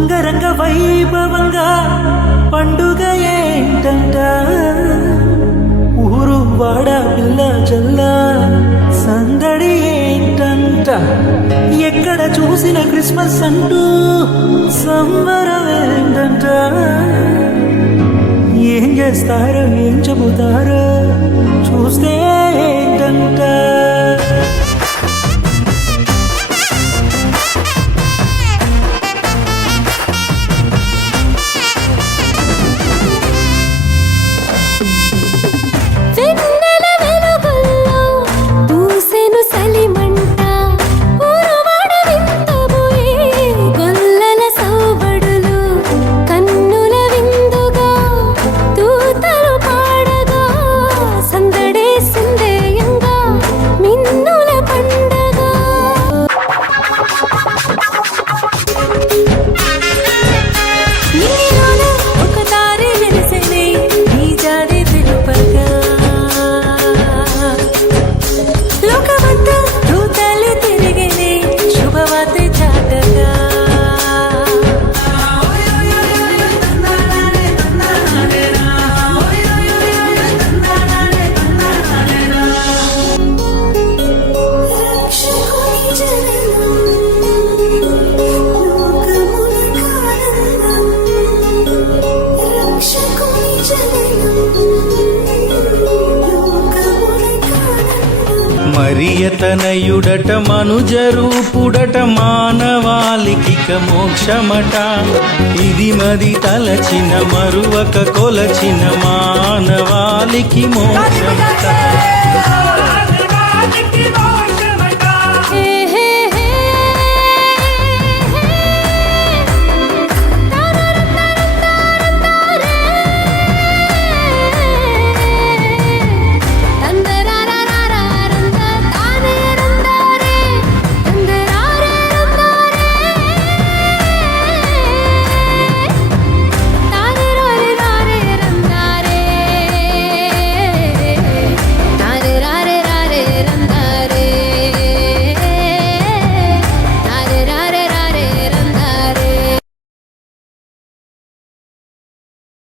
అంగరంగ వైభవంగా పండుగ ఏంటంట ఊరు వాడ పిల్ల జల్ల సందడి ఏంటంట ఎక్కడ చూసిన క్రిస్మస్ అంటూ సంబరం ఏంటంట ఏం చేస్తారో ఏం చెబుతారో చూస్తే ఏంటంట మరియతనయుడట మనుజరూపుడట మానవాళికి మోక్షమట ఇది మది తలచిన మరువక కొలచిన మానవాళికి మోక్షమట